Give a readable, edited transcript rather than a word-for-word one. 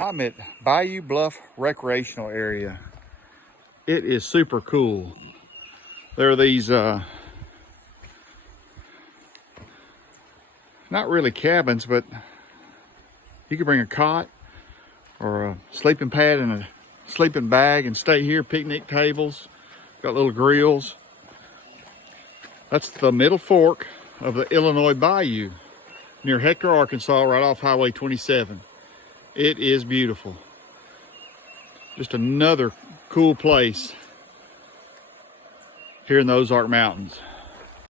I'm at Bayou Bluff Recreational Area. It is super cool. There are these, not really cabins, but you can bring a cot or a sleeping pad and a sleeping bag and stay here. Picnic tables, got little grills. That's the middle fork of the Illinois Bayou near Hector, Arkansas, right off Highway 27. It is beautiful. Just another cool place here in the Ozark Mountains.